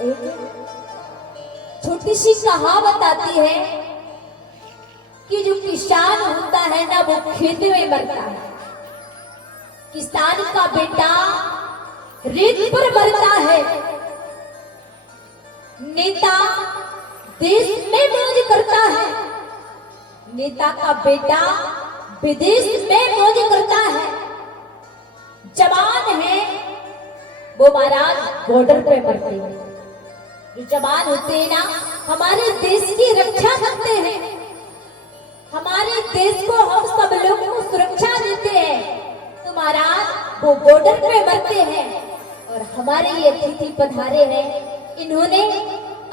एक छोटी सी कहावत आती है कि जो किसान होता है ना वो खेत में मरता है, किसान का बेटा रेत पर मरता है, नेता देश में मौज करता है, नेता का बेटा विदेश में मौज करता है, जवान है वो महाराज बॉर्डर पे मरते हैं। जो जवान होते हैं ना हमारे देश की रक्षा करते हैं, हमारे देश को हम सब लोग को सुरक्षा देते हैं, तो महाराज वो बॉर्डर पे मरते हैं। और हमारे ये अतिथि पधारे हैं, इन्होंने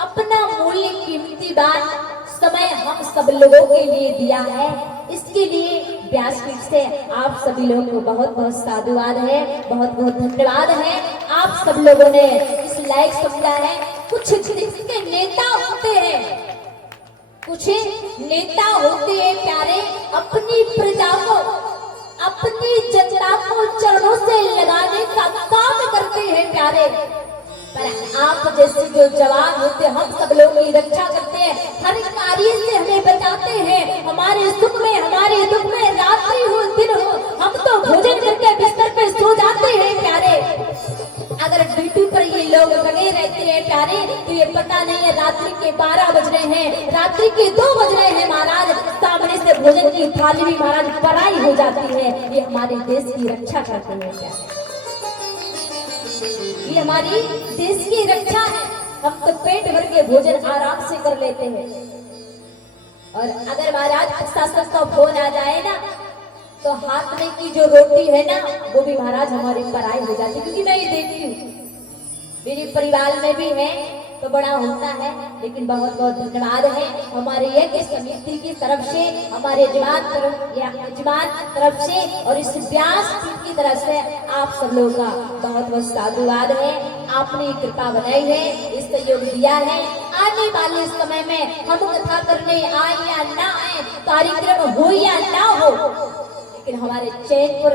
अपना मूल्य कीमती बात समय हम सब लोगों के लिए दिया है, इसके लिए व्यासपीठ से आप सभी लोगों को बहुत बहुत साधुवाद है, बहुत बहुत धन्यवाद है। आप सब लोगों ने इस लायक समझा है। कुछ जिसके नेता होते हैं, कुछ नेता होते हैं प्यारे, अपनी प्रजा को अपनी जनता को चरणों से लगाने का काम करते हैं प्यारे। पर आप जैसे जो जवान होते हम सब लोगों की रक्षा करते हैं, हर कार्य से हमें बताते हैं, हमारे सुख में हमारे दुख में रात्रि हो दिन हो हम तो भोजन करके बिस्तर पे सो जाते हैं प्यारे। अगर ड्यूटी पर ये लोग लगे रहते हैं प्यारे तो ये पता नहीं है रात्रि के 12 बज रहे हैं, रात्रि के 2 बज रहे हैं महाराज, सामने से भोजन की थाली भी महाराज पराई हो जाती है। ये हमारे देश की रक्षा करते हैं प्यारे, ये हमारी देश की रक्षा है। हम तो पेट भर के भोजन आराम से कर लेते हैं, और अगर महाराज प्रशासन का फोन आ जाए ना तो हाथ में की जो रोटी है ना वो भी महाराज हमारे पराई हो जाती है। क्योंकि मैं ये देखती हूँ मेरे परिवार में भी है तो बड़ा होता है, लेकिन बहुत बहुत धन्यवाद है हमारे यज्ञ समिति की तरफ से, हमारे यजमान तरफ से और इस व्यासपीठ की तरफ से आप सब लोगों का बहुत बहुत साधुवाद है। आपने कृपा बनाई है, इस सहयोग दिया है। आने वाले समय में हम कथा करने आए या ना आए, कार्यक्रम हो या ना हो, लेकिन हमारे चैनपुर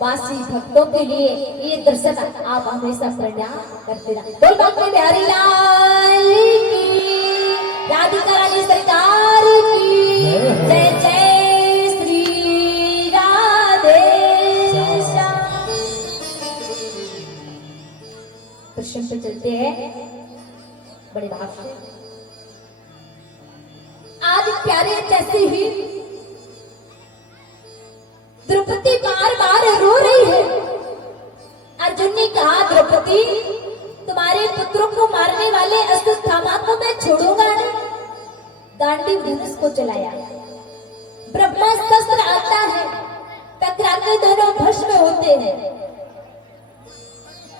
वासी भक्तों के लिए ये दर्शन आप हमेशा प्रणाम करते रहे। बोल बाबा बिहारी लाल की, राधिका रानी सरकार की जय जय श्री राधे श्याम। प्रश्न पे चलते हैं बड़े भाव से। आज प्यारे जैसे ही द्रौपदी बार बार रो रही है। अर्जुन ने कहा द्रौपदी तुम्हारे पुत्रों को मारने वाले अश्वत्थामा को मैं छोड़ूंगा नहीं। गांडीव धनुष को चलाया, ब्रह्मास्त्र आता है, टकराते दोनों भस्म होते हैं।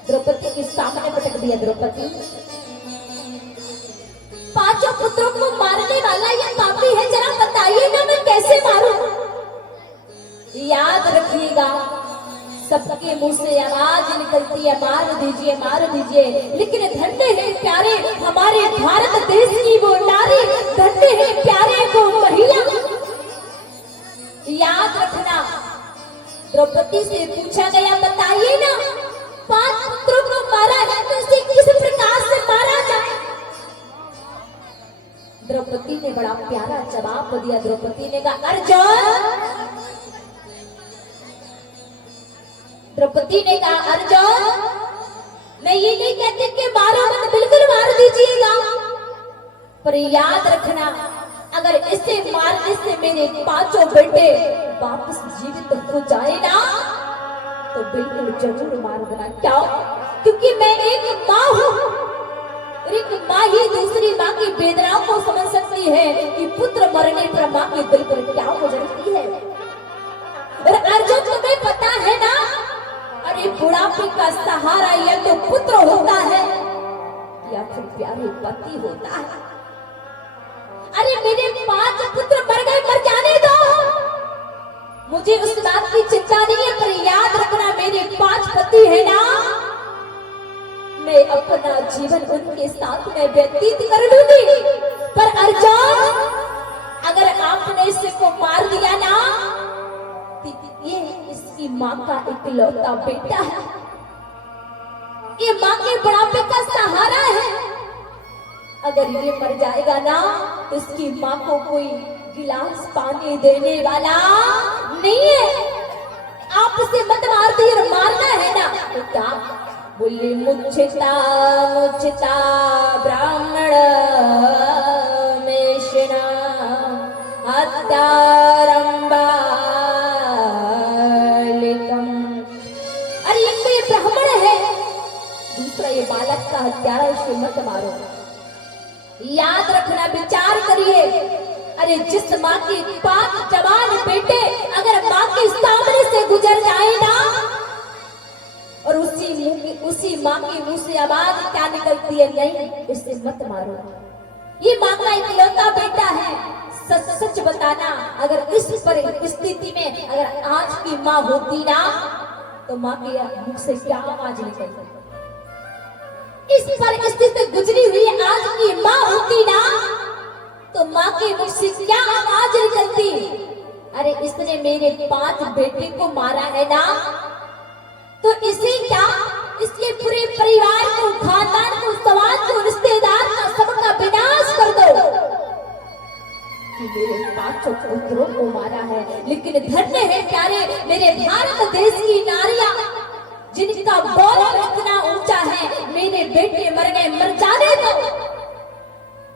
द्रौपदी के सामने पटक दिया। द्रौपदी पांचों पुत्रों को मारने वाला ये पापी है, जरा बताइए ना मैं कैसे मारूं। याद रखिएगा सबके मुंह से आवाज निकलती है मार दीजिए मार दीजिए, लेकिन धन्य है प्यारे हमारे भारत देश की वो नारी, धन्य है प्यारे वो महिला। याद रखना द्रौपदी से पूछा गया बताइए ना 5 पुत्रों को मारा है तो उसे किस प्रकार से मारा जाए। द्रौपदी ने बड़ा प्यारा जवाब दिया। द्रौपदी ने कहा अर्जुन, द्रौपदी ने कहा अर्जुन मैं ये नहीं कहती कि मारो मत, बिल्कुल मार दीजिएगा, पर याद रखना अगर इसे मारने से मेरे 5 बेटे वापस जीवित हो जाए ना तो बिल्कुल जरूर मार देना। क्या? क्योंकि मैं एक माँ हूँ और एक माँ ही दूसरी माँ की वेदनाओं को समझ सकती है कि पुत्र मरने पर माँ के दिल पर क्या गुजरती है। और अर्जुन तुम्हें पता है ना, अरे बुढ़ापे का सहारा या तो पुत्र होता है या फिर प्यारे पति होता है। अरे मेरे 5 पुत्र मर गए, मर जाने दो, मुझे उस बात की चिंता नहीं है, पर याद रखना मेरे 5 पति है ना, मैं अपना जीवन उनके साथ में व्यतीत कर लूंगी। पर अर्जुन अगर आपने इसको मार दिया ना, ये इसकी माँ का इकलौता बेटा है, ये माँ के बुढ़ापे का सहारा है, अगर ये मर जाएगा ना तो इसकी माँ को कोई गिलास पानी देने वाला नहीं है। आप उसे मत मार दिए, मारना है ना तो क्या बोले, मुच्छता मुच्छता ब्राह्मण मेषणा हत्यारंबा। अरे एक तो ये ब्राह्मण है, दूसरा ये बालक का हत्यारा, इसे मत मारो। याद रखना, विचार करिए, अरे जिस माँ के 5 जवान बेटे अगर माँ के सामने से गुजर जाए ना, और उसी माँ के मुंह से आवाज क्या निकलती है, नहीं इसे मत मारो, ये माँ का इकलौता बेटा है। सच सच बताना, अगर इस स्थिति में अगर आज की माँ होती ना तो माँ के मुख से क्या आवाज निकलती, इस परिस्थिति गुजरी हुई आज की माँ होती ना तो माँ के मुख से क्या आवाज निकलती, अरे इसने मेरे 5 बेटे को मारा है ना, तो इसे क्या, इसके पूरे परिवार को, खानदान को, समाज को, रिश्तेदार का, सबका विनाश कर दो कि मेरे 5 पुत्रों को मारा है। लेकिन धन्य है प्यारे मेरे भारत देश की नारियां, जिनका गौरव इतना ऊंचा है, मेरे बेटे मर गए, मर जाने दो,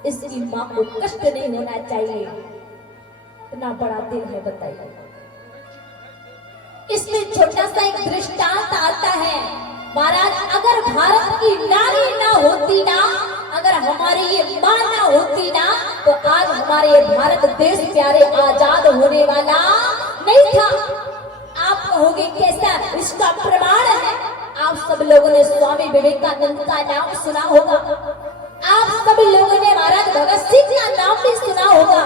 इसकी माँ को कष्ट नहीं होना चाहिए। इतना बड़ा दिल है, बताइए। इसमें छोटा सा एक दृष्टांत आता है, महाराज अगर भारत की नारी ना होती ना, अगर हमारी ये माँ ना होती ना, तो आज हमारे भारत देश प्यारे आजाद होने वाला नहीं था। आप कहोगे कैसा, इसका प्रमाण है, आप सब लोगों ने स्वामी विवेकानंद का नाम सुना होगा, आप सभी लोगों ने महाराज भगत सिंह का नाम भी सुना होगा।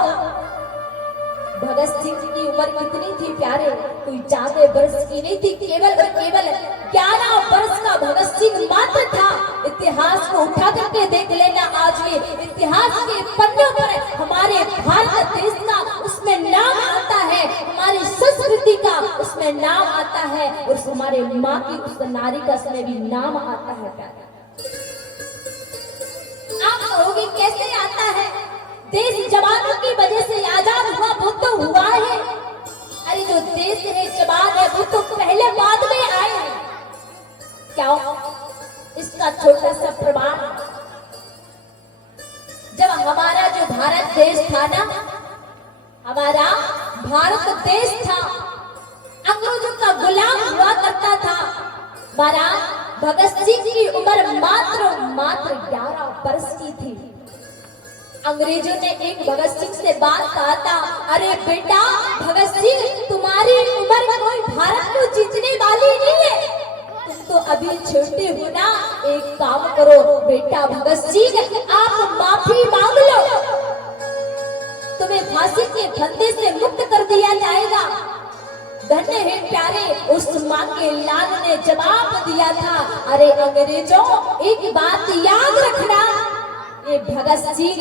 भगत सिंह की उम्र कितनी थी प्यारे, कोई ज्यादा वर्ष की नहीं थी, केवल और केवल 11 वर्ष का भगत सिंह मात्र था। इतिहास को उठा करके देख लेना, आज ये इतिहास के पन्नों पर हमारे भारत देश का उसमें नाम आता है, हमारी संस्कृति का उसमें नाम आता है, और हमारे माँ की उस नारी का उसमें भी नाम आता है प्यारे। आप कहोगे कैसे आता है, देश जवानों की वजह से आजाद हुआ, वो तो हुआ है। अरे जो देश है, जवान है, वो तो पहले बाद में आए हैं। क्या इसका छोटा सा प्रमाण, जब हमारा जो भारत देश था ना, हमारा भारत देश था, अंग्रेजों का गुलाम हुआ करता था। महाराज भगत सिंह की उम्र मात्र 11 वर्ष की थी। अंग्रेजों ने एक भगत सिंह से बात कहा था, अरे बेटा भगत सिंह, तुम्हारी उम्र कोई भारत को जीतने वाली नहीं है, तुम तो अभी छोटे हो ना, एक काम करो बेटा भगत सिंह, आप माफी मांग लो, तुम्हें फांसी के फंदे से मुक्त कर दिया जाएगा। धन्य है प्यारे, उस माँ के लाल ने जवाब दिया था, अरे अंग्रेजों एक बात याद रखना, ये भगत सिंह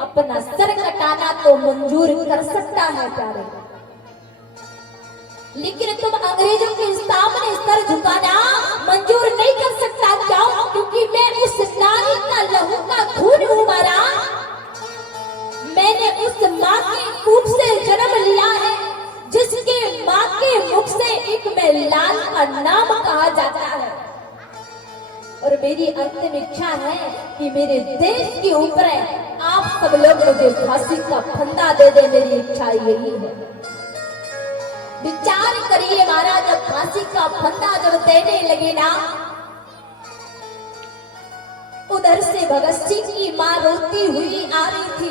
अपना सर कटाना तो मंजूर कर सकता है प्यारे, लेकिन तुम अंग्रेजों के सामने सर झुकाना मंजूर नहीं कर सकता। क्यों? क्योंकि मैं उस नारी का लहू का खून हूँ मारा, मैंने उस माँ के कूप से जन्म लिया है, जिसके माँ के मुख से एक में लाल का नाम कहा जाता है, और मेरी अंतिम इच्छा है कि मेरे देश के ऊपर आप सब लोग मुझे फांसी का फंदा दे दे, मेरी इच्छा यही है। विचार करिए महाराज, जब फांसी का फंदा जब देने लगे ना, उधर से भगत सिंह की माँ रोती हुई आ रही थी।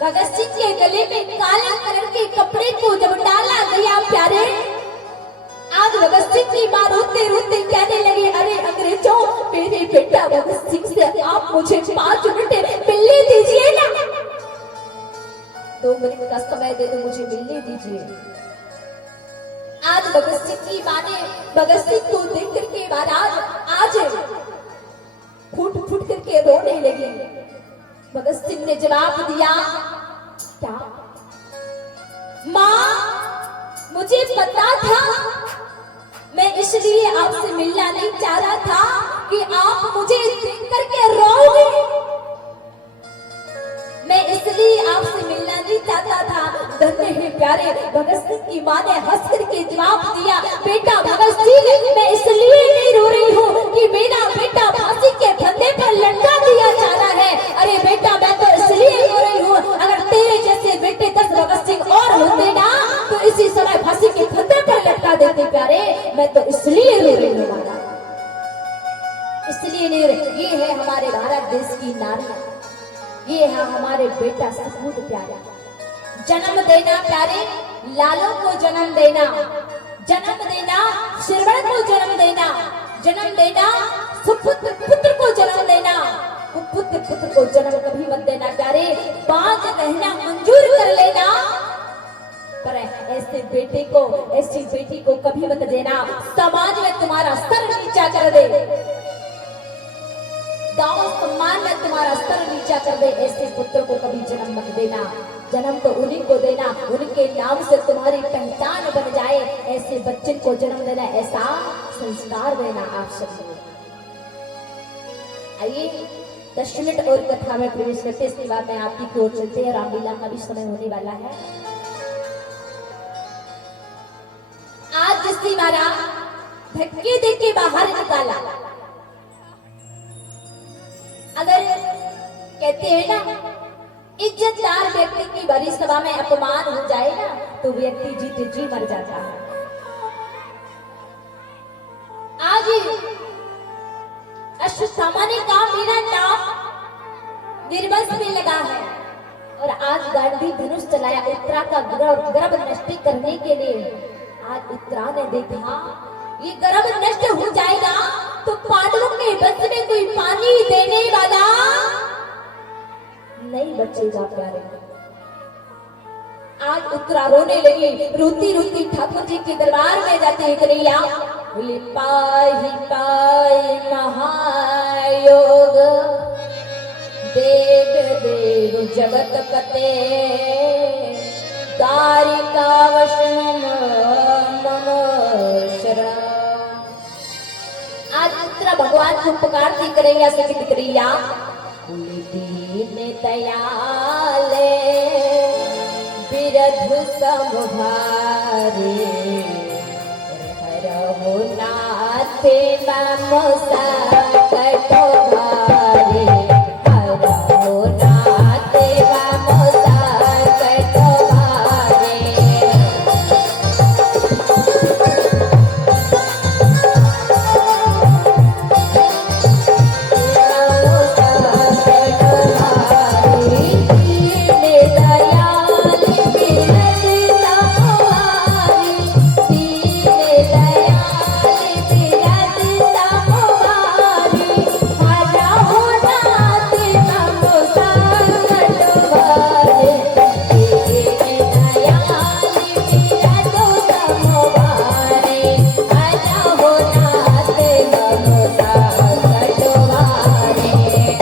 भगत सिंह के गले में काले कलर के कपड़े को जब डाला गया प्यारे, आज भगत सिंह की माँ रोते रोते कहने लगी, अरे अंग्रेजों, मेरे बेटा भगत सिंह से आप मुझे 5 मिनट मिलने दीजिए ना, 2 मिनट का समय दे दो, मुझे मिलने दीजिए। आज भगत सिंह की माँ ने भगत सिंह को देख करके महाराज आज फूट फूट करके रोने लगी। भगत सिंह ने जवाब दिया, क्या माँ, मुझे पता था, मैं इसलिए आपसे मिलना नहीं चाह रहा था कि आप मुझे देख करके रोओगे, उसकी माँ ने हंस करके जवाब दिया, बेटा भगत सिंह, मैं इसलिए नहीं रो रही हूँ कि मेरा बेटा फांसी के फंदे पर लटका दिया जा रहा है। अरे बेटा, मैं तो इसलिए रो रही हूँ, अगर तेरे जैसे बेटे 10 भगत सिंह और होते ना तो इसी समय फांसी के फंदे पर लटका देते प्यारे। मैं तो इसलिए रो रही हूँ माता, इसलिए नहीं रो। ये है हमारे भारत देश की नारी, ये है हमारे बेटा सपूत प्यारे। जन्म देना प्यारे, लालों को जन्म देना, जन्म देना श्रवण को जन्म देना, जन्म देना सुपुत्र पुत्र को जन्म देना, पुत्र पुत्र को जन्म कभी मत देना प्यारे। बांझ रहना मंजूर कर लेना, पर ऐसे बेटे को, ऐसी बेटी को कभी मत देना समाज में तुम्हारा सर नीचा कर दे, दाव सम्मान में तुम्हारा स्तर नीचा कर दे। ऐसे पुत्र को कभी जन्म मत देना, जन्म तो उन्हीं को देना, उनके नाम से तुम्हारी पहचान बन जाए। ऐसे बच्चे को जन्म देना, ऐसा संस्कार देना आप सबको। आइए 10 मिनट और कथा में प्रवेश करते, इसके बाद में आपकी की ओर चलते हैं। रामलीला का भी समय होने वाला है। आज जिसकी मारा धक्के दे के बाहर निकाला, अगर कहते हैं ना इज्जतदार व्यक्ति की बड़ी सभा में अपमान हो जाए ना तो व्यक्ति जीते जी मर जाता है। आज अश्वत्थामा ने कहा मेरा नाम निर्वंश में लगा है, और आज गांधी धनुष चलाया उत्तरा का गर्भ नष्ट करने के लिए। आज उत्तरा ने देखा ये गर्भ नष्ट हो जाएगा तो पांडवों के वंश में कोई पानी देने वाला नहीं बचेगा प्यारे। आज उत्तरा रोने लगी, रोती रोती ठाकुर जी के दरबार में जाते हैं। कन्हैया बोले पाहि पाहि महायोग, देव देव जगत कते, दारिका वशम मम शरण। आज उत्तरा भगवान को पुकारती कन्हैया से कि कन्हैया दीन दयाले बिरधु समभारे, हरहु नाथे मम सा